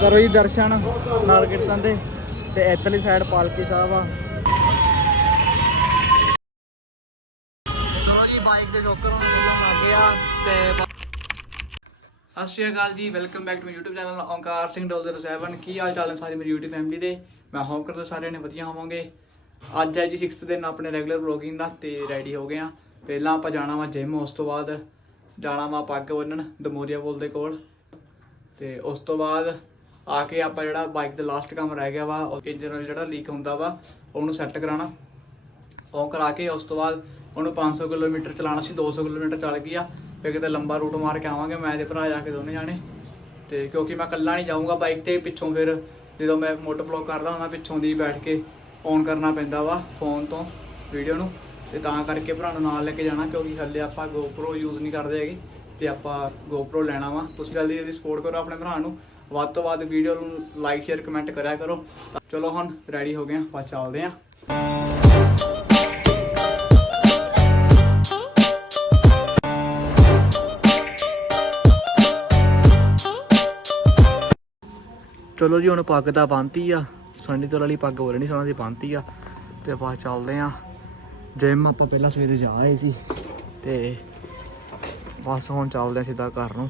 ਕਰੋ ਜੀ ਦਰਸ਼ਨ ਨਗਰ ਕੀਰਤਨ ਦੇ, ਤੇ ਇੱਧਰਲੀ ਸਾਈਡ ਪਾਲਕੀ ਸਾਹਿਬ ਆ। ਚਲੋ ਬਾਈਕ ਦੇ ਜੋਕਰ ਹੁਣ ਮਿਲਣ ਲੱਗ ਗਿਆ ਤੇ ਸਤਿ ਸ਼੍ਰੀ ਅਕਾਲ ਜੀ welcome back to my YouTube channel Onkar Singh dollar 7 ਕੀ ਹਾਲ ਚਾਲ ਨੇ ਸਾਰੇ ਮੇਰੀ YouTube ਫੈਮਿਲੀ ਦੇ? ਮੈਂ ਹੋਪ ਕਰਦਾ ਸਾਰਿਆਂ ਨੇ ਵਧੀਆ ਹੋਵੋਗੇ। ਅੱਜ ਹੈ ਜੀ 6th ਦਿਨ ਆਪਣੇ ਰੈਗੂਲਰ ਵਲੋਗਿੰਗ ਦਾ, ਤੇ ਰੈਡੀ ਹੋ ਗਏ ਆ। ਪਹਿਲਾਂ ਆਪਾਂ ਜਾਣਾ ਵਾ ਜਿਮ ਉਸ ਤੋਂ ਬਾਅਦ ਜਾਣਾ ਵਾ ਪੱਗ ਬੰਨਣ ਦਮੋਰੀਆ ਪੁਲ ਦੇ ਕੋਲ। ਤੇ ਉਸ ਤੋਂ ਬਾਅਦ ਆ ਕੇ ਆਪਾਂ ਜਿਹੜਾ ਬਾਈਕ ਦਾ ਲਾਸਟ ਕੰਮ ਰਹਿ ਗਿਆ ਵਾ, ਉਹ ਇੰਜਨ ਜਿਹੜਾ ਲੀਕ ਹੁੰਦਾ ਵਾ, ਉਹਨੂੰ ਸੈੱਟ ਕਰਾਉਣਾ। ਉਹ ਕਰਾ ਕੇ ਉਸ ਤੋਂ ਬਾਅਦ ਉਹਨੂੰ 500 ਕਿਲੋਮੀਟਰ ਚਲਾਉਣਾ ਸੀ 200 ਕਿਲੋਮੀਟਰ ਚੱਲ ਗਿਆ। ਫਿਰ ਕਿਤੇ ਲੰਬਾ ਰੂਟ ਮਾਰ ਕੇ ਆਵਾਂਗੇ, ਮੈਂ ਤੇ ਭਰਾ ਜਾ ਕੇ ਦੋਨੇ ਜਾਣੇ। ਤੇ ਕਿਉਂਕਿ ਮੈਂ ਇਕੱਲਾ ਨਹੀਂ ਜਾਊਂਗਾ ਬਾਈਕ ਤੇ, ਪਿੱਛੋਂ ਫਿਰ ਜਦੋਂ ਮੈਂ ਮੋਟਰ ਬਲੌਕ ਕਰਦਾ ਹੁੰਦਾ, ਪਿੱਛੋਂ ਦੀ ਬੈਠ ਕੇ ਔਨ ਕਰਨਾ ਪੈਂਦਾ ਵਾ ਫੋਨ ਤੋਂ ਵੀਡੀਓ ਨੂੰ। ਤੇ ਤਾਂ ਕਰਕੇ ਭਰਾ ਨੂੰ ਨਾਲ ਲੈ ਕੇ ਜਾਣਾ, ਕਿਉਂਕਿ ਹੱਲੇ ਆਪਾਂ GoPro ਯੂਜ਼ ਨਹੀਂ ਕਰਦੇ ਹੈਗੇ। ਤੇ ਆਪਾਂ GoPro ਲੈਣਾ ਵਾ। ਤੁਸੀਂ ਜਲਦੀ ਜਲਦੀ ਸਪੋਰਟ ਕਰੋ ਆਪਣੇ ਭਰਾ ਨੂੰ। ਵੱਧ ਤੋਂ ਵੱਧ ਵੀਡੀਓ ਨੂੰ ਲਾਈਕ ਸ਼ੇਅਰ ਕਮੈਂਟ ਕਰਿਆ ਕਰੋ। ਚਲੋ ਹੁਣ ਰੈਡੀ ਹੋ ਗਏ ਆ ਆਪਾਂ ਚੱਲਦੇ ਆ ਚਲੋ ਜੀ, ਹੁਣ ਪੱਗ ਤਾਂ ਬੰਨਤੀ ਆ। ਸੰਨੀ ਤੋਂ ਵਾਲੀ ਪੱਗ ਹੋਰ ਨਹੀਂ ਸੋਣਾ ਦੀ ਬੰਨਤੀ ਆ। ਤੇ ਆਪਾਂ ਚੱਲਦੇ ਆ ਜਿਮ ਆਪਾਂ ਪਹਿਲਾਂ ਸਵੇਰੇ ਜਾ ਆਏ ਸੀ। ਤੇ ਬਸ ਹੁਣ ਚੱਲਦੇ ਆ ਸਿੱਧਾ ਘਰ ਨੂੰ।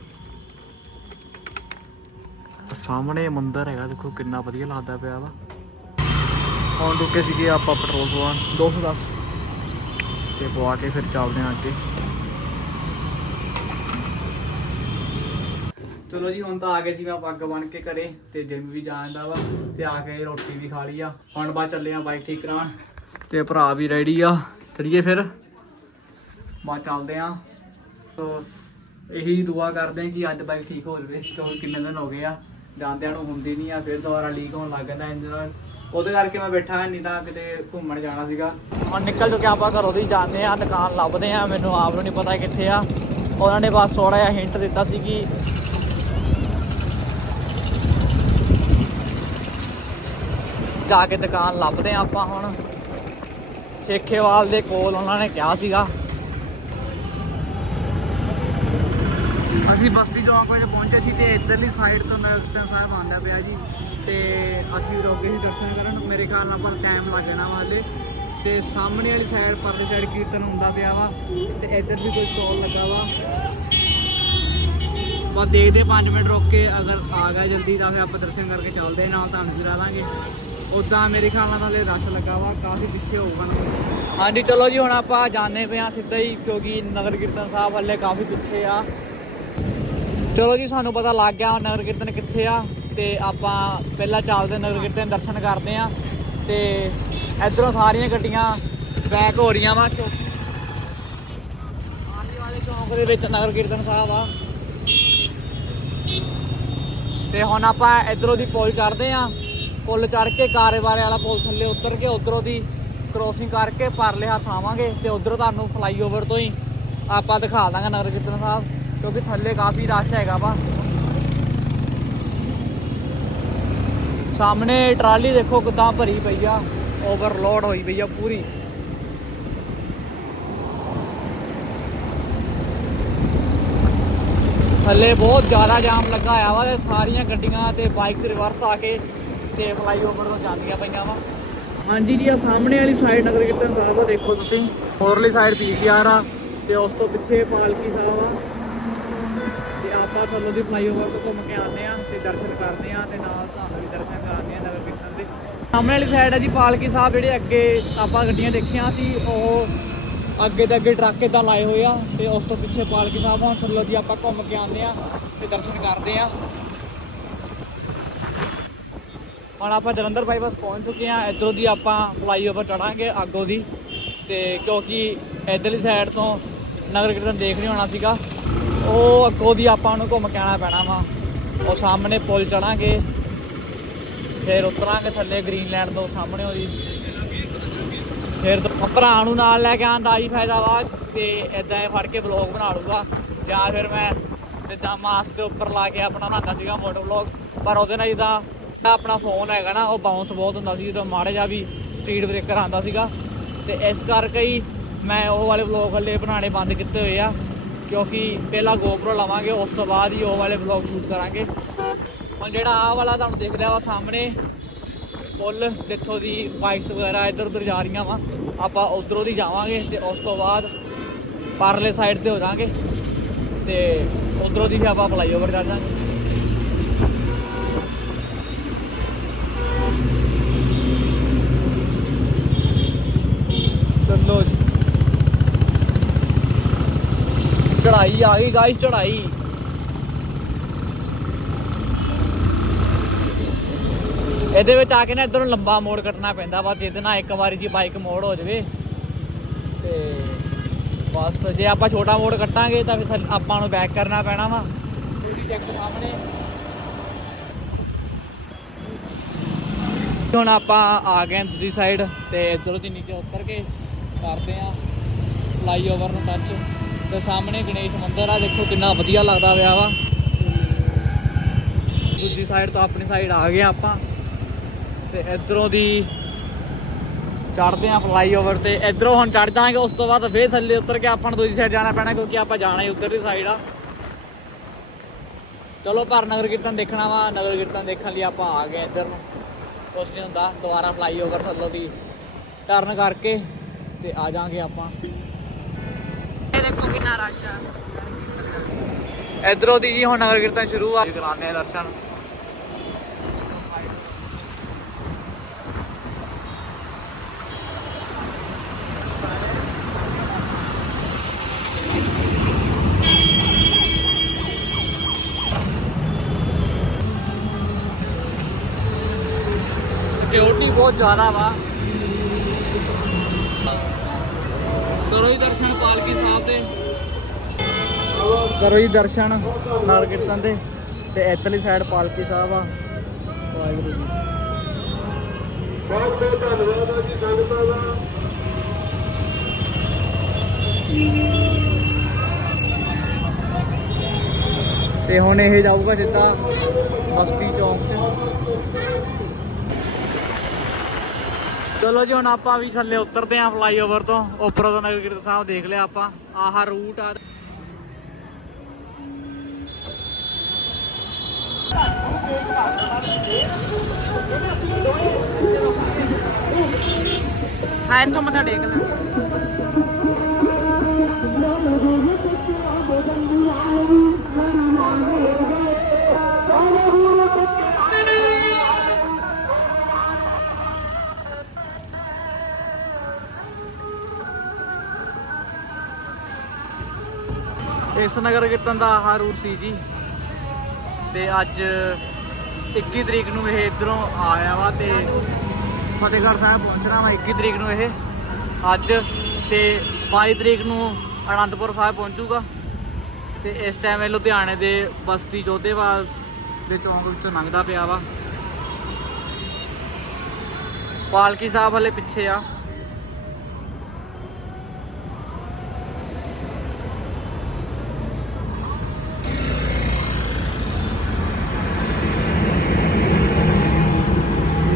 ਸਾਹਮਣੇ ਮੰਦਿਰ ਹੈਗਾ ਦੇਖੋ ਕਿੰਨਾ ਵਧੀਆ ਲੱਗਦਾ ਪਿਆ ਵਾ ਹੁਣ ਰੁਕੇ ਸੀਗੇ ਆਪਾਂ ਪੈਟਰੋਲ ਪਵਾਉਣ 210 ਤੇ ਪਵਾ ਕੇ ਫਿਰ ਚੱਲਦੇ ਆ ਅੱਗੇ ਚਲੋ ਜੀ ਹੁਣ ਤਾਂ ਆ ਗਏ ਸੀ ਮੈਂ ਪੱਗ ਬਣ ਕੇ ਘਰੇ ਤੇ ਜਿਮ ਵੀ ਜਾਣਦਾ ਵਾ ਤੇ ਆ ਕੇ ਰੋਟੀ ਵੀ ਖਾ ਲਈ ਆ ਹੁਣ ਬਾਅਦ ਚੱਲੇ ਆ ਬਾਈਕ ਠੀਕ ਕਰਾਉਣ ਤੇ ਭਰਾ ਵੀ ਰੈਡੀ ਆ ਚਲੀਏ ਫਿਰ ਬਾਅਦ ਚੱਲਦੇ ਆ ਤੋ ਇਹੀ ਦੁਆ ਕਰਦੇ ਆ ਕਿ ਅੱਜ ਬਾਈਕ ਠੀਕ ਹੋ ਜਾਵੇ ਕਿਉਂਕਿ ਕਿੰਨੇ ਦਿਨ ਹੋ ਗਏ ਆ ਜਾਂਦਿਆਂ ਨੂੰ ਹੁੰਦੀ ਨਹੀਂ ਆ, ਫਿਰ ਦੁਬਾਰਾ ਲੀਕ ਹੋਣ ਲੱਗ ਜਾਂਦਾ ਇੰਜਨ ਉਹਦੇ ਕਰਕੇ ਮੈਂ ਬੈਠਾ ਨਹੀਂ ਤਾਂ ਕਿਤੇ ਘੁੰਮਣ ਜਾਣਾ ਸੀਗਾ। ਹੁਣ ਨਿਕਲ ਚੁੱਕੇ ਆਪਾਂ ਘਰੋਂ ਦੀ, ਜਾਂਦੇ ਆ ਦੁਕਾਨ ਲੱਭਦੇ ਆ ਮੈਨੂੰ ਆਪ ਨੂੰ ਨਹੀਂ ਪਤਾ ਕਿੱਥੇ ਆ। ਉਹਨਾਂ ਨੇ ਬਸ ਥੋੜਾ ਜਿਹਾ ਹਿੰਟ ਦਿੱਤਾ ਸੀ ਕਿ ਜਾ ਕੇ ਦੁਕਾਨ ਲੱਭਦੇ ਆ ਆਪਾਂ ਹੁਣ। ਸੇਖੇਵਾਲ ਦੇ ਕੋਲ ਉਹਨਾਂ ਨੇ ਕਿਹਾ ਸੀਗਾ ਅਸੀਂ ਬਸਤੀ ਚੌਂਕ ਵਿੱਚ ਪਹੁੰਚੇ ਸੀ ਤੇ ਇੱਧਰਲੀ ਸਾਈਡ ਤੋਂ ਨਗਰ ਸਾਹਿਬ ਆਉਂਦਾ ਪਿਆ ਜੀ। ਤੇ ਅਸੀਂ ਰੁਕ ਗਏ ਸੀ ਦਰਸ਼ਨ ਕਰਨ। ਮੇਰੇ ਖਿਆਲ ਨਾਲ ਪਰ ਟਾਈਮ ਲੱਗ ਜਾਣਾ ਵਾ ਹਲੇ। ਤੇ ਸਾਹਮਣੇ ਵਾਲੀ ਸਾਈਡ ਪਰਲੇ ਸਾਈਡ ਕੀਰਤਨ ਹੁੰਦਾ ਪਿਆ ਵਾ। ਤੇ ਇੱਧਰ ਵੀ ਕੋਈ ਸਟਾਲ ਲੱਗਾ ਵਾ। ਬਸ ਦੇਖਦੇ 5 ਮਿੰਟ ਰੁਕ ਕੇ ਅਗਰ ਆ ਗਿਆ ਜਲਦੀ ਤਾਂ ਫਿਰ ਆਪਾਂ ਦਰਸ਼ਨ ਕਰਕੇ ਚੱਲਦੇ ਹਾਂ, ਨਾਲ ਤੁਹਾਨੂੰ ਜਰਾ ਦਾਂਗੇ ਉਦਾਂ ਮੇਰੇ ਖਿਆਲ ਨਾਲ ਹਲੇ ਰਸ਼ ਲੱਗਾ ਵਾ ਕਾਫੀ ਪਿੱਛੇ ਹੋਊਗਾ ਨਾ। ਹਾਂਜੀ ਚਲੋ ਜੀ ਹੁਣ ਆਪਾਂ ਜਾਣੇ ਪਏ ਆ ਸਿੱਧਾ ਹੀ ਕਿਉਂਕਿ ਨਗਰ ਕੀਰਤਨ ਸਾਹਿਬ ਹਲੇ ਕਾਫੀ ਪਿੱਛੇ ਆ। ਚਲੋ ਜੀ, ਸਾਨੂੰ ਪਤਾ ਲੱਗ ਗਿਆ ਹੁਣ ਨਗਰ ਕੀਰਤਨ ਕਿੱਥੇ ਆ ਤੇ ਆਪਾਂ ਪਹਿਲਾਂ ਚੱਲਦੇ ਨਗਰ ਕੀਰਤਨ ਦਰਸ਼ਨ ਕਰਦੇ ਆ ਤੇ ਇਧਰੋਂ ਸਾਰੀਆਂ ਗੱਡੀਆਂ ਬੈਕ ਹੋ ਰਹੀਆਂ ਵਾ ਕਿਉਂਕਿ ਆਲੀ ਵਾਲੇ ਚੌਂਕ ਦੇ ਵਿੱਚ ਨਗਰ ਕੀਰਤਨ ਸਾਹਿਬ ਆ। ਤੇ ਹੁਣ ਆਪਾਂ ਇਧਰੋਂ ਦੀ ਪੁਲ ਚੜਦੇ ਆ। ਪੁਲ ਚੜ ਕੇ ਕਾਰੇਵਾਰੇ ਵਾਲਾ ਪੁਲ ਥੱਲੇ ਉਤਰ ਕੇ ਉਧਰੋਂ ਦੀ ਕ੍ਰੋਸਿੰਗ ਕਰਕੇ ਪਰਲੇ ਹੱਥ ਆਵਾਂਗੇ ਤੇ ਉਧਰੋਂ ਤੁਹਾਨੂੰ ਫਲਾਈਓਵਰ ਤੋਂ ਹੀ ਆਪਾਂ ਦਿਖਾ ਦਾਂਗੇ ਨਗਰ ਕੀਰਤਨ ਸਾਹਿਬ। ਕਿਉਂਕਿ ਥੱਲੇ ਕਾਫੀ ਰਸ਼ ਹੈਗਾ ਵਾ ਸਾਹਮਣੇ ਟਰਾਲੀ ਦੇਖੋ ਕਿਦਾਂ ਭਰੀ ਪਈ ਆ ਓਵਰਲੋਡ ਹੋਈ ਪਈ ਆ ਪੂਰੀ ਥੱਲੇ ਬਹੁਤ ਜ਼ਿਆਦਾ ਜਾਮ ਲੱਗਾ ਹੋਇਆ ਵਾ ਤੇ ਸਾਰੀਆਂ ਗੱਡੀਆਂ ਤੇ ਬਾਈਕਸ ਰਿਵਰਸ ਆ ਕੇ ਤੇ ਫਲਾਈਓਵਰ ਤੋਂ ਜਾਂਦੀਆਂ ਪਈਆਂ ਵਾ ਹਾਂਜੀ ਜੀ ਆ ਸਾਹਮਣੇ ਵਾਲੀ ਸਾਈਡ ਨਗਰ ਕੀਰਤਨ ਸਾਹਿਬ ਆ ਦੇਖੋ ਤੁਸੀਂ ਹੋਰਲੀ ਸਾਈਡ ਪੀਸੀਆਰ ਆ ਤੇ ਉਸ ਤੋਂ ਪਿੱਛੇ ਪਾਲਕੀ ਸਾਹਿਬ ਆ ਤੇ ਆਪਾਂ ਥੱਲੋਂ ਦੀ ਫਲਾਈਓਵਰ ਤੋਂ ਘੁੰਮ ਕੇ ਆਉਂਦੇ ਆ ਤੇ ਦਰਸ਼ਨ ਕਰਦੇ ਆ ਤੇ ਨਾਲ ਤੁਹਾਨੂੰ ਵੀ ਦਰਸ਼ਨ ਕਰਾਉਂਦੇ ਆ ਨਗਰ ਕੀਰਤਨ ਦੇ। ਸਾਹਮਣੇ ਵਾਲੀ ਸਾਈਡ ਆ ਜੀ ਪਾਲਕੀ ਸਾਹਿਬ ਜਿਹੜੇ ਅੱਗੇ ਆਪਾਂ ਗੱਡੀਆਂ ਦੇਖੀਆਂ ਸੀ, ਉਹ ਅੱਗੇ ਤੇ ਅੱਗੇ ਟਰੱਕ ਇਦਾਂ ਲਾਏ ਹੋਏ ਆ ਤੇ ਉਸ ਤੋਂ ਪਿੱਛੇ ਪਾਲਕੀ ਸਾਹਿਬ ਹੁਣ ਥੱਲੋਂ ਦੀ ਆਪਾਂ ਘੁੰਮ ਕੇ ਆਉਂਦੇ ਆ ਤੇ ਦਰਸ਼ਨ ਕਰਦੇ ਆ ਹੁਣ ਆਪਾਂ ਜਲੰਧਰ ਬਾਈਪਾਸ ਪਹੁੰਚ ਚੁੱਕੇ ਆ ਇਧਰੋਂ ਦੀ ਆਪਾਂ ਫਲਾਈਓਵਰ ਚੜਾਂਗੇ ਅੱਗੋਂ ਦੀ ਤੇ ਕਿਉਂਕਿ ਇਧਰਲੀ ਸਾਈਡ ਤੋਂ ਨਗਰ ਕੀਰਤਨ ਦੇਖ ਨਹੀਂ ਹੋਣਾ ਸੀਗਾ। ਉਹ ਅੱਗੋਂ ਦੀ ਆਪਾਂ ਨੂੰ ਘੁੰਮ ਕੇ ਆਉਣਾ ਪੈਣਾ ਵਾ। ਉਹ ਸਾਹਮਣੇ ਪੁਲ ਚੜਾਂਗੇ। ਫਿਰ ਉਤਰਾਂਗੇ ਥੱਲੇ ਗ੍ਰੀਨਲੈਂਡ ਤੋਂ ਸਾਹਮਣੇ ਉਹਦੀ। ਫਿਰ ਭਰਾ ਨੂੰ ਨਾਲ ਲੈ ਕੇ ਆਉਣ ਦਾ ਹੀ ਫਾਇਦਾ ਵਾ ਤੇ ਇਦਾਂ ਫੜ ਕੇ ਵਲੌਗ ਬਣਾ ਲੂਗਾ ਜਾਂ ਫਿਰ ਮੈਂ ਜਿੱਦਾਂ ਮਾਸਕ ਦੇ ਉੱਪਰ ਲਾ ਕੇ ਆਪਣਾ ਬਣਾਉਂਦਾ ਸੀਗਾ ਮੋਟੋ ਵਲੌਗ ਪਰ ਉਹਦੇ ਨਾਲ ਜਿੱਦਾਂ ਆਪਣਾ ਫੋਨ ਹੈਗਾ ਨਾ, ਉਹ ਬਾਉਂਸ ਬਹੁਤ ਹੁੰਦਾ ਸੀ ਜਦੋਂ ਮਾੜੇ ਜਿਹਾ ਵੀ ਸਪੀਡ ਬ੍ਰੇਕਰ ਆਉਂਦਾ ਸੀਗਾ। ਤੇ ਇਸ ਕਰਕੇ ਹੀ ਮੈਂ ਉਹ ਵਾਲੇ ਵਲੌਗ ਹਲੇ ਬਣਾਉਣੇ ਬੰਦ ਕੀਤੇ ਹੋਏ ਆ। ਕਿਉਂਕਿ ਪਹਿਲਾਂ GoPro ਲਵਾਂਗੇ, ਉਸ ਤੋਂ ਬਾਅਦ ਹੀ ਉਹ ਵਾਲੇ ਵਲੌਗ ਸ਼ੂਟ ਕਰਾਂਗੇ। ਹੁਣ ਜਿਹੜਾ ਆਹ ਵਾਲਾ ਤੁਹਾਨੂੰ ਦਿਖ ਵਾ ਸਾਹਮਣੇ, ਪੁੱਲ ਜਿੱਥੋਂ ਦੀ ਬਾਈਕਸ ਵਗੈਰਾ ਇੱਧਰ ਉੱਧਰ ਜਾ ਰਹੀਆਂ ਵਾ, ਆਪਾਂ ਉਧਰੋਂ ਦੀ ਜਾਵਾਂਗੇ ਤੇ ਉਸ ਤੋਂ ਬਾਅਦ ਪਰਲੇ ਸਾਈਡ ਤੇ ਹੋ ਜਾਾਂਗੇ ਤੇ ਉਧਰੋਂ ਦੀ ਫਿਰ ਆਪਾਂ ਫਲਾਈਓਵਰ ਕਰ ਜਾਾਂਗੇ ਚਲੋ ਜੀ। ਚੜਾਈ ਆ ਗਈ ਗਾਇਸ ਚੜਾਈ ਇਹਦੇ ਵਿੱਚ ਆ ਕੇ ਨਾ ਇਧਰੋਂ ਲੰਬਾ ਮੋੜ ਕੱਟਣਾ ਪੈਂਦਾ ਵਾ ਜਿਹਦੇ ਨਾਲ ਇੱਕ ਵਾਰੀ ਜੀ ਬਾਈਕ ਮੋੜ ਹੋ ਜਾਵੇ। ਤੇ ਬਸ ਜੇ ਆਪਾਂ ਛੋਟਾ ਮੋੜ ਕੱਟਾਂਗੇ ਤਾਂ ਫਿਰ ਆਪਾਂ ਨੂੰ ਬੈਕ ਕਰਨਾ ਪੈਣਾ ਵਾ। ਦੂਜੀ ਚੈੱਕ ਸਾਹਮਣੇ। ਹੁਣ ਆਪਾਂ ਆ ਗਏ ਦੂਜੀ ਸਾਈਡ ਤੇ ਇਧਰੋਂ ਦੀ ਨੀਚੇ ਉਤਰ ਕੇ ਕਰਦੇ ਆ ਫਲਾਈਓਵਰ ਨੂੰ ਟੱਚ ਤੇ ਸਾਹਮਣੇ ਗਣੇਸ਼ ਮੰਦਿਰ ਆ, ਦੇਖੋ ਕਿੰਨਾ ਵਧੀਆ ਲੱਗਦਾ ਪਿਆ ਵਾ। ਦੂਜੀ ਸਾਈਡ ਤੋਂ ਆਪਣੀ ਸਾਈਡ ਆ ਗਏ ਆਪਾਂ। ਤੇ ਇਧਰੋਂ ਦੀ ਚੜਦੇ ਆ ਫਲਾਈਓਵਰ ਤੇ। ਇਧਰੋਂ ਹੁਣ ਚੜ ਜਾਾਂਗੇ ਉਸ ਤੋਂ ਬਾਅਦ ਫੇਰ ਥੱਲੇ ਉਤਰ ਕੇ ਆਪਾਂ ਨੂੰ ਦੂਜੀ ਸਾਈਡ ਜਾਣਾ ਪੈਣਾ, ਕਿਉਂਕਿ ਆਪਾਂ ਜਾਣਾ ਹੀ ਉਧਰਲੀ ਸਾਈਡ ਆ। ਚਲੋ, ਪਰ ਨਗਰ ਕੀਰਤਨ ਦੇਖਣਾ ਵਾ। ਨਗਰ ਕੀਰਤਨ ਦੇਖਣ ਲਈ ਆਪਾਂ ਆ ਗਏ ਇੱਧਰ ਨੂੰ। ਕੁਛ ਨਹੀਂ ਹੁੰਦਾ, ਦੁਬਾਰਾ ਫਲਾਈਓਵਰ ਥੱਲੋਂ ਦੀ ਟਰਨ ਕਰਕੇ ਤੇ ਆ ਜਾਾਂਗੇ ਆਪਾਂ। ਇਹ ਦੇਖੋ ਕਿੰਨਾ ਰਸ਼ ਆ ਇਧਰੋਂ ਦੀ ਜੀ ਹੁਣ ਨਗਰ ਕੀਰਤਨ ਸ਼ੁਰੂ ਆ ਕਰਾਉਂਦੇ ਆ ਦਰਸ਼ਨ ਸਿਕਿਉਰਿਟੀ ਬਹੁਤ ਜ਼ਿਆਦਾ ਵਾ ਕਰੋ ਹੀ ਦਰਸ਼ਨ ਪਾਲਕੀ ਸਾਹਿਬ ਦੇ। ਕਰੋ ਜੀ ਦਰਸ਼ਨ ਨਗਰ ਕੀਰਤਨ ਦੇ ਤੇ ਇੱਧਰਲੀ ਸਾਈਡ ਪਾਲਕੀ ਸਾਹਿਬ ਆ। ਵਾਹਿਗੁਰੂ ਜੀ। ਬਹੁਤ ਬਹੁਤ ਧੰਨਵਾਦ ਆ ਜੀ ਸੰਗਤਾਂ ਦਾ। ਤੇ ਹੁਣ ਇਹ ਜਾਊਗਾ ਸਿੱਧਾ ਬਸਤੀ ਚੌਂਕ 'ਚ। ਚਲੋ ਜੀ, ਹੁਣ ਆਪਾਂ ਵੀ ਥੱਲੇ ਉਤਰਦੇ ਆਂ ਫਲਾਈਓਵਰ ਤੋਂ। ਉੱਪਰੋਂ ਤੋਂ ਨਗਰ ਕੀਰਤਨ ਸਾਹਿਬ ਦੇਖ ਲਿਆ ਆਪਾਂ। ਆਹ ਰੂਟ ਆ। ਹਾਂ, ਇੱਥੋਂ ਮੱਥਾ ਟੇਕ ਲਾਂਗੇ ਨਗਰ ਕੀਰਤਨ ਦਾ ਆਹ ਰੂਟ ਸੀ ਜੀ। ਤੇ ਅੱਜ 21 ਤਰੀਕ ਨੂੰ ਇਹ ਇਧਰੋਂ ਆਇਆ ਵਾ ਤੇ ਫਤਿਹਗੜ੍ਹ ਸਾਹਿਬ ਪਹੁੰਚਣਾ ਵਾ 21 ਤਰੀਕ ਨੂੰ ਇਹ। ਅੱਜ ਤੇ 22 ਤਰੀਕ ਨੂੰ ਅਨੰਦਪੁਰ ਸਾਹਿਬ ਪਹੁੰਚੂਗਾ। ਤੇ ਇਸ ਟਾਈਮ ਇਹ ਲੁਧਿਆਣੇ ਦੇ ਬਸਤੀ ਜੋਧੇਵਾਲ ਦੇ ਚੌਂਕ ਵਿੱਚੋਂ ਲੰਘਦਾ ਪਿਆ ਵਾ। ਪਾਲਕੀ ਸਾਹਿਬ ਹਲੇ ਪਿੱਛੇ ਆ।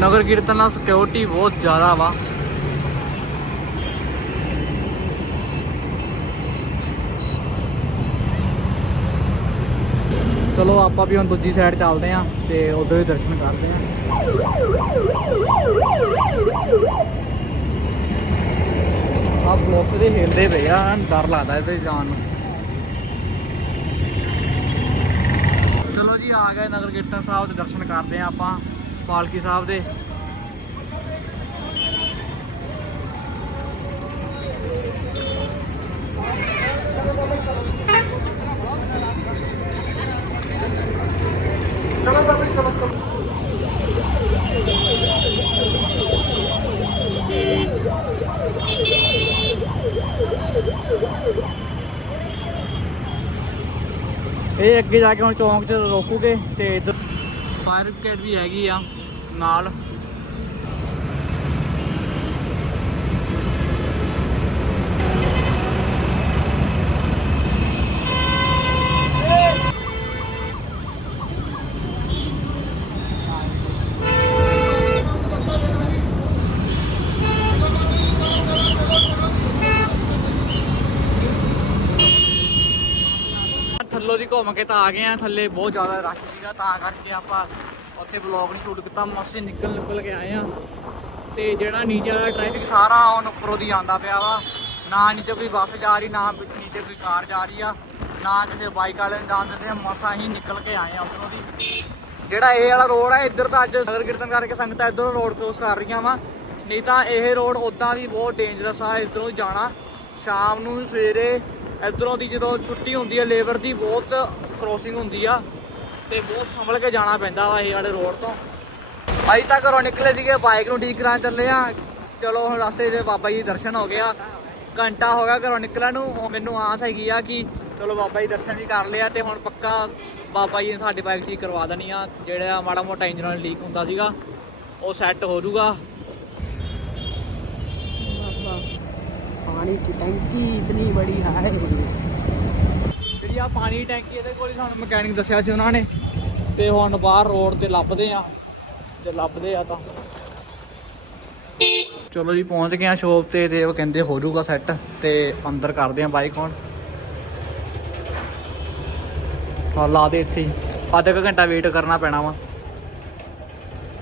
ਨਗਰ ਕੀਰਤਨ ਨਾਲ ਸਿਕਿਉਰਿਟੀ ਬਹੁਤ ਜ਼ਿਆਦਾ ਵਾ ਚਲੋ ਆਪਾਂ ਵੀ ਹੁਣ ਦੂਜੀ ਸਾਈਡ ਚੱਲਦੇ ਆਂ ਤੇ ਉਧਰ ਹੀ ਦਰਸ਼ਨ ਕਰਦੇ ਆਂ ਆ ਬਲੌਕਸ ਦੇ ਹਿਲਦੇ ਪਏ ਆ ਡਰ ਲੱਗਦਾ ਇਹਦੇ ਜਾਣ ਨੂੰ ਚਲੋ ਜੀ ਆ ਗਏ ਨਗਰ ਕੀਰਤਨ ਸਾਹਿਬ ਦੇ ਦਰਸ਼ਨ ਕਰਦੇ ਆਂ ਆਪਾਂ ਪਾਲਕੀ ਸਾਹਿਬ ਦੇ ਇਹ ਅੱਗੇ ਜਾ ਕੇ ਹੁਣ ਚੌਂਕ 'ਚ ਰੋਕੂਗੇ ਤੇ ਇੱਧਰ ਫਾਇਰ ਬ੍ਰਿਗੇਡ ਵੀ ਹੈਗੀ ਆ। ਨਾਲ। ਥੱਲੋਂ ਦੀ ਘੁੰਮ ਕੇ ਤਾਂ ਆ ਗਏ ਆ, ਥੱਲੇ ਬਹੁਤ ਜ਼ਿਆਦਾ ਰਸ਼ ਸੀਗਾ, ਤਾਂ ਕਰਕੇ ਆਪਾਂ ਉੱਥੇ ਵਲੌਗ ਨਹੀਂ ਸ਼ੂਟ ਕੀਤਾ ਮਸੇ ਨਿਕਲ ਨਿਕਲ ਕੇ ਆਏ ਆ ਤੇ ਜਿਹੜਾ ਨੀਚੇ ਵਾਲਾ ਟ੍ਰੈਫਿਕ ਸਾਰਾ ਹੁਣ ਉੱਪਰੋਂ ਦੀ ਆਂਦਾ ਪਿਆ ਵਾ। ਨਾ ਨੀਚੇ ਕੋਈ ਬੱਸ ਜਾ ਰਹੀ, ਨਾ ਨੀਚੇ ਕੋਈ ਕਾਰ ਜਾ ਰਹੀ ਆ, ਨਾ ਕਿਸੇ ਬਾਈਕ ਵਾਲੇ ਨੂੰ ਜਾਣ ਦਿੰਦੇ ਆ। ਮਸਾ ਹੀ ਨਿਕਲ ਕੇ ਆਏ ਆ ਉੱਧਰੋਂ ਦੀ। ਜਿਹੜਾ ਇਹ ਵਾਲਾ ਰੋਡ ਆ, ਇੱਧਰ ਤਾਂ ਅੱਜ ਨਗਰ ਕੀਰਤਨ ਕਰਕੇ ਸੰਗਤਾਂ ਇੱਧਰੋਂ ਰੋਡ ਕ੍ਰੋਸ ਕਰ ਰਹੀਆਂ ਵਾ। ਨਹੀਂ ਤਾਂ ਇਹ ਰੋਡ ਉਦਾਂ ਵੀ ਬਹੁਤ ਡੇਂਜਰਸ ਆ, ਇੱਧਰੋਂ ਜਾਣਾ। ਸ਼ਾਮ ਨੂੰ ਸਵੇਰੇ ਇੱਧਰੋਂ ਦੀ ਜਦੋਂ ਛੁੱਟੀ ਹੁੰਦੀ ਹੈ ਲੇਬਰ ਦੀ ਬਹੁਤ ਕ੍ਰੋਸਿੰਗ ਹੁੰਦੀ ਆ। ਤੇ ਬਹੁਤ ਸੰਭਲ ਕੇ ਜਾਣਾ ਪੈਂਦਾ ਵਾ ਇਹ ਵਾਲੇ ਰੋਡ ਤੋਂ। ਅਜੇ ਤੱਕ ਘਰੋਂ ਨਿਕਲੇ ਸੀਗੇ ਬਾਈਕ ਨੂੰ ਠੀਕ ਕਰਾਂ ਚੱਲੇ ਆ। ਚਲੋ ਹੁਣ ਰਸਤੇ 'ਚ ਬਾਬਾ ਜੀ ਦਰਸ਼ਨ ਹੋ ਗਿਆ ਘੰਟਾ ਹੋ ਗਿਆ ਘਰੋਂ ਨਿਕਲਣ ਨੂੰ ਮੈਨੂੰ ਆਸ ਹੈਗੀ ਆ ਕਿ ਚਲੋ ਬਾਬਾ ਜੀ ਦਰਸ਼ਨ ਵੀ ਕਰ ਲਿਆ ਤੇ ਹੁਣ ਪੱਕਾ ਬਾਬਾ ਜੀ ਨੇ ਸਾਡੀ ਬਾਈਕ ਠੀਕ ਕਰਵਾ ਦੇਣੀ ਆ। ਜਿਹੜਾ ਮਾੜਾ ਮੋਟਾ ਇੰਜਨ ਨਾਲ ਲੀਕ ਹੁੰਦਾ ਸੀਗਾ, ਉਹ ਸੈੱਟ ਹੋ ਜਾਊਗਾ। ਪਾਣੀ ਦੀ ਟੈਂਕੀ ਇਤਨੀ ਬੜੀ ਹੈ ਜਿਹੜੀ ਆ, ਪਾਣੀ ਟੈਂਕੀ ਇਹਦੇ ਕੋਲ ਹੀ, ਸਾਨੂੰ ਮਕੈਨਿਕ ਦੱਸਿਆ ਸੀ ਉਹਨਾਂ ਨੇ। ਤੇ ਹੁਣ ਬਾਹਰ ਰੋਡ ਤੇ ਲੱਭਦੇ ਆ ਤੇ ਲੱਭਦੇ ਆ ਤਾਂ। ਚਲੋ ਜੀ, ਪਹੁੰਚ ਗਏ ਆ ਸ਼ੋਪ ਤੇ ਤੇ ਉਹ ਕਹਿੰਦੇ ਹੋ ਜਾਊਗਾ ਸੈੱਟ ਤੇ ਅੰਦਰ ਕਰਦੇ ਆ ਬਾਈਕ ਹੁਣ। ਹਾਂ ਲਾ ਦੇ ਇੱਥੇ ਅੱਧਾ ਕੁ ਘੰਟਾ ਵੇਟ ਕਰਨਾ ਪੈਣਾ ਵਾ।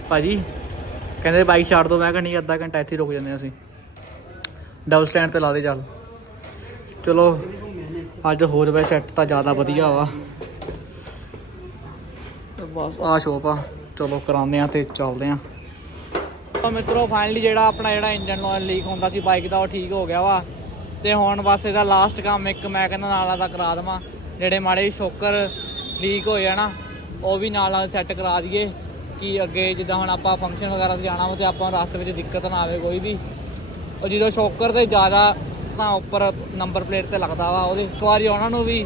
ਭਾਜੀ, ਕਹਿੰਦੇ ਬਾਈਕ ਛੱਡ ਦੋ, ਮੈਂ ਕਿਹਾ ਨਹੀਂ, ਅੱਧਾ ਘੰਟਾ ਇੱਥੇ ਰੁਕ ਜਾਂਦੇ ਅਸੀਂ। ਡਬਲ ਸਟੈਂਡ ਤੇ ਲਾ ਦੇ ਚੱਲ। ਚਲੋ ਅੱਜ ਹੋ ਜਾਵੇ ਸੈੱਟ ਤਾਂ ਜ਼ਿਆਦਾ ਵਧੀਆ ਵਾ। ਬਸ ਆ ਸ਼ੋਪ ਆ। ਚਲੋ ਕਰਾਉਂਦੇ ਆ ਤੇ ਚੱਲਦੇ ਆ। ਤਾਂ ਮਿੱਤਰੋ ਫਾਈਨਲੀ ਜਿਹੜਾ ਆਪਣਾ ਜਿਹੜਾ ਇੰਜਨ ਆਇਲ ਲੀਕ ਹੁੰਦਾ ਸੀ ਬਾਈਕ ਦਾ, ਉਹ ਠੀਕ ਹੋ ਗਿਆ ਵਾ। ਤੇ ਹੁਣ ਬਸ ਇਹਦਾ ਲਾਸਟ ਕੰਮ ਇੱਕ ਮੈਂ ਕਹਿੰਦਾ ਨਾਲ ਦਾ ਕਰਾ ਦੇਵਾਂ। ਜਿਹੜੇ ਮਾੜੇ ਸ਼ੋਕਰ ਲੀਕ ਹੋਏ ਆ ਨਾ, ਉਹ ਵੀ ਨਾਲ ਨਾਲ ਸੈੱਟ ਕਰਾ ਦਈਏ। ਕਿ ਅੱਗੇ ਜਿੱਦਾਂ ਹੁਣ ਆਪਾਂ ਫੰਕਸ਼ਨ ਵਗੈਰਾ ਤੇ ਜਾਣਾ ਵਾ ਤੇ ਆਪਾਂ ਰਸਤੇ ਵਿੱਚ ਦਿੱਕਤ ਨਾ ਆਵੇ ਕੋਈ ਵੀ। ਉਹ ਜਦੋਂ ਸ਼ੋਕਰ ਤੇ ਜ਼ਿਆਦਾ ਤਾਂ ਉੱਪਰ ਨੰਬਰ ਪਲੇਟ ਤੇ ਲੱਗਦਾ ਵਾ ਉਹਦੇ ਇੱਕ ਵਾਰੀ ਉਹਨਾਂ ਨੂੰ ਵੀ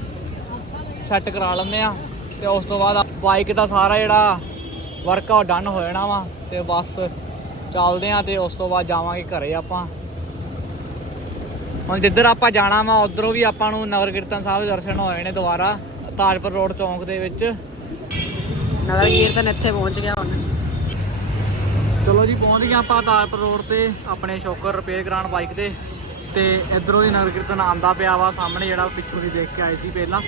ਸੈੱਟ ਕਰਾ ਲੈਂਦੇ ਆ। ਤੇ ਉਸ ਤੋਂ ਬਾਅਦ ਬਾਈਕ ਦਾ ਸਾਰਾ ਜਿਹੜਾ ਵਰਕ ਵਰਕਆਊਟ ਡਨ ਹੋ ਜਾਣਾ ਵਾ ਤੇ ਬਸ ਚੱਲਦੇ ਆ ਤੇ ਉਸ ਤੋਂ ਬਾਅਦ ਜਾਵਾਂਗੇ ਘਰੇ ਆਪਾਂ। ਹੁਣ ਜਿੱਧਰ ਆਪਾਂ ਜਾਣਾ ਵਾ ਉਧਰੋਂ ਵੀ ਆਪਾਂ ਨੂੰ ਨਗਰ ਕੀਰਤਨ ਸਾਹਿਬ ਦੇ ਦਰਸ਼ਨ ਹੋਏ ਨੇ ਦੁਬਾਰਾ ਤਾਜਪੁਰ ਰੋਡ ਚੌਂਕ ਦੇ ਵਿੱਚ। ਨਗਰ ਕੀਰਤਨ ਇੱਥੇ ਪਹੁੰਚ ਗਿਆ ਹੁਣ। ਚਲੋ ਜੀ ਪਹੁੰਚ ਗਏ ਆਪਾਂ ਤਾਜਪੁਰ ਰੋਡ ਤੇ ਆਪਣੇ ਸ਼ੋਕਰ ਰਿਪੇਅਰ ਕਰਾਉਣ ਬਾਈਕ 'ਤੇ। ਤੇ ਇਧਰੋਂ ਦੀ ਨਗਰ ਕੀਰਤਨ ਆਂਦਾ ਪਿਆ ਵਾ ਸਾਹਮਣੇ ਜਿਹੜਾ ਪਿੱਛੋਂ ਦੀ ਦੇਖ ਕੇ ਆਏ ਸੀ ਪਹਿਲਾਂ।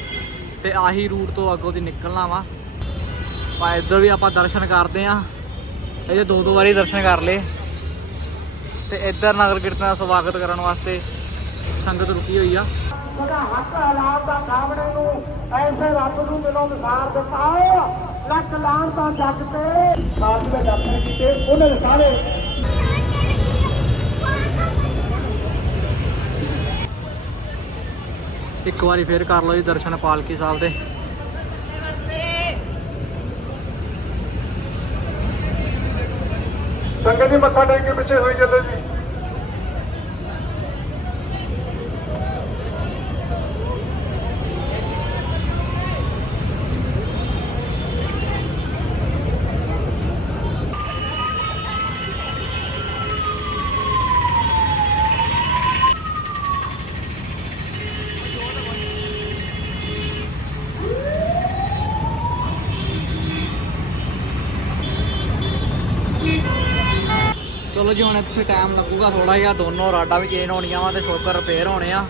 ਤੇ ਆਹੀ ਰੂਟ ਤੋਂ ਅੱਗੋਂ ਦੀ ਨਿਕਲਣਾ ਵਾ। ਪਾ ਇੱਧਰ ਵੀ ਆਪਾਂ ਦਰਸ਼ਨ ਕਰਦੇ ਆ। ਇਹ ਦੋ ਦੋ ਵਾਰੀ ਦਰਸ਼ਨ ਕਰ ਲਏ। ਤੇ ਇੱਧਰ ਨਗਰ ਕੀਰਤਨ ਦਾ ਸਵਾਗਤ ਕਰਨ ਵਾਸਤੇ ਸੰਗਤ ਰੁਕੀ ਹੋਈ ਆ। ਉਹਦਾ ਹੱਕ ਹਾਲਾਤ ਦਾ ਸਾਹਮਣੇ ਨੂੰ ਐਸੇ ਰੱਬ ਨੂੰ ਮਿਲੋ ਵਿਸਾਰ ਦਿੱਤਾ ਲੱਖ ਲਾਣ ਤਾਂ ਜੱਗ ਤੇ। ਸਾਥ ਵਿੱਚ ਆਪਣੇ ਕੀਤੇ ਉਹਨਾਂ ਦੇ ਸਾਰੇ ਇੱਕ ਵਾਰੀ ਫੇਰ ਕਰ ਲਓ ਜੀ ਦਰਸ਼ਨ ਪਾਲਕੀ ਸਾਹਿਬ ਦੇ। ਸੰਗਤ ਜੀ ਮੱਥਾ ਟੇਕ ਕੇ ਪਿੱਛੇ ਹੋਈ ਚੱਲੇ ਜੀ। ਚਲੋ ਜੀ ਹੁਣ ਇੱਥੇ ਟਾਈਮ ਲੱਗੂਗਾ ਥੋੜਾ ਜਿਹਾ, ਦੋਨੋਂ ਰਾਡਾਂ ਵੀ ਚੇਂਜ ਹੋਣੀਆਂ ਵਾ ਤੇ ਸ਼ੋਕਰ ਰਿਪੇਅਰ ਹੋਣੇ ਆ।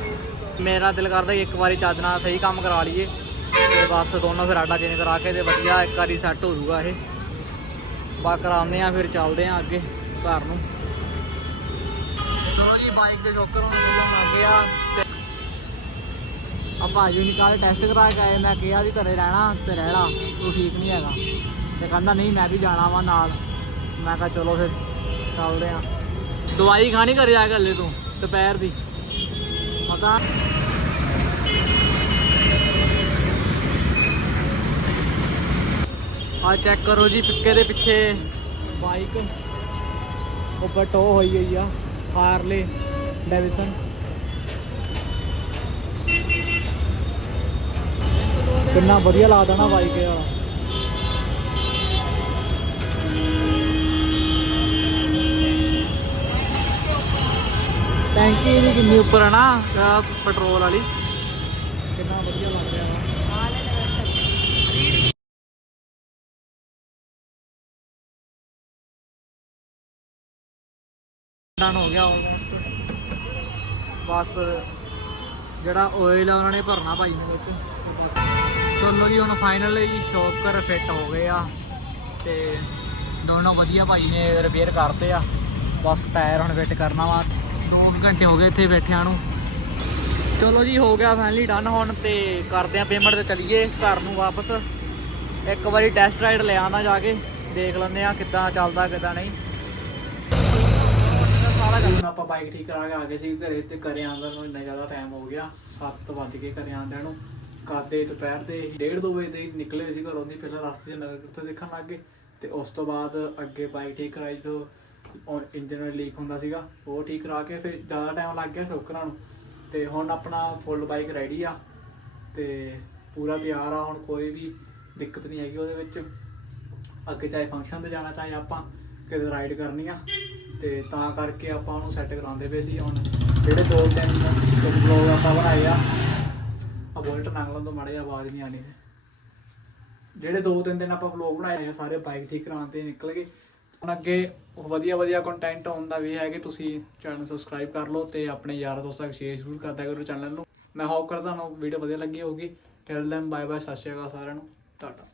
ਮੇਰਾ ਦਿਲ ਕਰਦਾ ਇੱਕ ਵਾਰੀ ਚੱਜ ਨਾਲ ਸਹੀ ਕੰਮ ਕਰਾ ਲਈਏ ਤੇ ਬਸ ਦੋਨੋਂ ਫਿਰ ਰਾਡਾਂ ਚੇਂਜ ਕਰਾ ਕੇ ਤੇ ਵਧੀਆ ਇੱਕ ਵਾਰੀ ਸੈੱਟ ਹੋ ਜਾਊਗਾ ਇਹ। ਬਾ ਕਰਾਉਂਦੇ ਆ ਫਿਰ ਚੱਲਦੇ ਆ ਅੱਗੇ ਘਰ ਨੂੰ। ਚਲੋ ਜੀ ਬਾਈਕ ਦੇ ਸ਼ੋਕਰ ਹੁਣ ਬੋਲਣ ਲੱਗ ਗਿਆ ਤੇ ਆ ਭਾਜੀ ਟੈਸਟ ਕਰਾ ਕੇ ਆਏ, ਮੈਂ ਕਿਹਾ ਵੀ ਘਰੇ ਰਹਿਣਾ ਤੇ ਰਹਿਣਾ ਤੂੰ ਠੀਕ ਨਹੀਂ ਹੈਗਾ। ਤੇ ਕਹਿੰਦਾ, ਨਹੀਂ, ਮੈਂ ਵੀ ਜਾਣਾ ਵਾ ਨਾਲ। ਮੈਂ ਕਿਹਾ, ਚਲੋ ਫਿਰ। ਚੱਲਦੇ ਆ। ਦਵਾਈ ਖਾਣੀ ਘਰੇ ਆ ਕੇ ਹਲੇ ਤੂੰ, ਦੁਪਹਿਰ ਦੀ। ਪਤਾ ਆ ਚੈੱਕ ਕਰੋ ਜੀ ਪਿੱਕੇ ਦੇ ਪਿੱਛੇ ਬਾਈਕ ਉੱਪਰ ਟੋ ਹੋਈ ਹੋਈ ਆ ਹਾਰਲੇ ਡੇਵਿਸਨ ਕਿੰਨਾ ਵਧੀਆ ਲੱਗਦਾ ਨਾ ਬਾਈਕ ਇਹ ਵਾਲਾ ਟੈਂਕੀ ਇਹਦੀ ਕਿੰਨੀ ਉੱਪਰ ਹੈ ਨਾ? ਆਹ ਪੈਟਰੋਲ ਵਾਲੀ। ਕਿੰਨਾ ਵਧੀਆ ਲੱਗ ਰਿਹਾ ਵਾ। ਡਨ ਹੋ ਗਿਆ ਆਲਮੋਸਟ ਬਸ ਜਿਹੜਾ ਆਇਲ ਆ ਉਹਨਾਂ ਨੇ ਭਰਨਾ ਭਾਈ ਨੇ ਵਿੱਚ। ਚਲੋ ਜੀ, ਹੁਣ ਫਾਈਨਲ ਜੀ ਸ਼ੌਕਰ ਫਿੱਟ ਹੋ ਗਏ ਆ। ਤੇ ਦੋਨੋਂ ਵਧੀਆ ਭਾਈ ਨੇ ਰਿਪੇਅਰ ਕਰਤੇ ਆ। ਬਸ ਟਾਇਰ ਹੁਣ ਫਿੱਟ ਕਰਨਾ ਵਾ। 2 ਘੰਟੇ ਹੋ ਗਏ ਇੱਥੇ ਬੈਠਿਆਂ ਨੂੰ। ਚਲੋ ਜੀ, ਹੋ ਗਿਆ ਫਾਈਨਲੀ ਡਨ ਹੁਣ ਤੇ ਕਰਦੇ ਆ ਪੇਮੈਂਟ ਤੇ ਚਲੀਏ ਘਰ ਨੂੰ ਵਾਪਸ। ਇੱਕ ਵਾਰੀ ਟੈਸਟ ਰਾਈਡ ਲੈ ਆਉਂਦਾ ਜਾ ਕੇ, ਦੇਖ ਲੈਂਦੇ ਆ ਕਿੱਦਾਂ ਚੱਲਦਾ, ਕਿੱਦਾਂ ਨਹੀਂ। ਸਾਰਾ ਕੰਮ ਆਪਾਂ ਬਾਈਕ ਠੀਕ ਕਰਾ ਕੇ ਆ ਗਏ ਸੀ ਘਰੇ ਤੇ ਘਰੇ ਆਉਂਦਾ ਨੂੰ ਇੰਨਾ ਜ਼ਿਆਦਾ ਟਾਈਮ ਹੋ ਗਿਆ। 7 ਵੱਜ ਕੇ ਘਰੇ ਆਉਂਦਿਆਂ ਨੂੰ। ਕਾਦੇ ਦੁਪਹਿਰ ਦੇ 1:30 ਵਜੇ ਦੇ ਨਿਕਲੇ ਹੋਏ ਸੀ ਘਰੋਂ ਦੀ, ਪਹਿਲਾਂ ਰਸਤੇ 'ਚ ਨਗਰ ਕੀਰਤਨ ਦੇਖਣ ਲੱਗ ਗਏ। ਤੇ ਉਸ ਤੋਂ ਬਾਅਦ ਅੱਗੇ ਬਾਈਕ ਠੀਕ ਕਰਾਈ ਜੋ ਇੰਜਨ ਲੀਕ ਹੁੰਦਾ ਸੀਗਾ, ਉਹ ਠੀਕ ਕਰਾ ਕੇ ਫਿਰ ਜ਼ਿਆਦਾ ਟਾਈਮ ਲੱਗ ਗਿਆ ਸ਼ੋਕਰਾਂ ਨੂੰ। ਤੇ ਹੁਣ ਆਪਣਾ ਫੁੱਲ ਬਾਈਕ ਰੈਡੀ ਆ, ਤੇ ਪੂਰਾ ਤਿਆਰ ਆ, ਹੁਣ ਕੋਈ ਵੀ ਦਿੱਕਤ ਨਹੀਂ ਹੈਗੀ ਉਹਦੇ ਵਿੱਚ। ਅੱਗੇ ਚਾਹੇ ਫੰਕਸ਼ਨ ਤੇ ਜਾਣਾ, ਚਾਹੇ ਆਪਾਂ ਕਿਤੇ ਰਾਈਡ ਕਰਨੀ ਆ, ਤੇ ਤਾਂ ਕਰਕੇ ਆਪਾਂ ਉਹਨੂੰ ਸੈੱਟ ਕਰਾਉਂਦੇ ਪਏ ਸੀ ਹੁਣ। ਜਿਹੜੇ ਦੋ ਤਿੰਨ ਬਲੌਗ ਆਪਾਂ ਬਣਾਏ ਆ ਆ ਬੁਲਟ ਨੰਗਲਣ ਤੋਂ ਮਾੜੀ ਆਵਾਜ਼ ਨਹੀਂ ਆਣੀ ਜਿਹੜੇ ਦੋ ਤਿੰਨ ਦਿਨ ਆਪਾਂ ਵਲੌਗ ਬਣਾਏ ਆ, ਸਾਰੇ ਬਾਈਕ ਠੀਕ ਕਰਾਉਣ ਤੇ ਨਿਕਲ ਗਏ। ਹੁਣ ਅੱਗੇ ਵਧੀਆ ਵਧੀਆ ਕੰਟੈਂਟ ਆਉਣ ਦਾ ਵੀ ਹੈ ਕਿ ਤੁਸੀਂ ਚੈਨਲ ਸਬਸਕ੍ਰਾਈਬ ਕਰ ਲਓ ਤੇ ਆਪਣੇ ਯਾਰ ਦੋਸਤਾਂ ਨੂੰ ਸ਼ੇਅਰ ਜ਼ਰੂਰ ਕਰਦਾ ਕਰੋ ਚੈਨਲ ਨੂੰ। ਮੈਂ ਹੋਪ ਕਰਦਾ ਤੁਹਾਨੂੰ ਵੀਡੀਓ ਵਧੀਆ ਲੱਗੀ ਹੋਊਗੀ। ਟੈਲ them ਬਾਏ ਬਾਏ ਸਤਿ ਸ਼੍ਰੀ ਅਕਾਲ ਸਾਰਿਆਂ ਨੂੰ। ਟਾਟਾ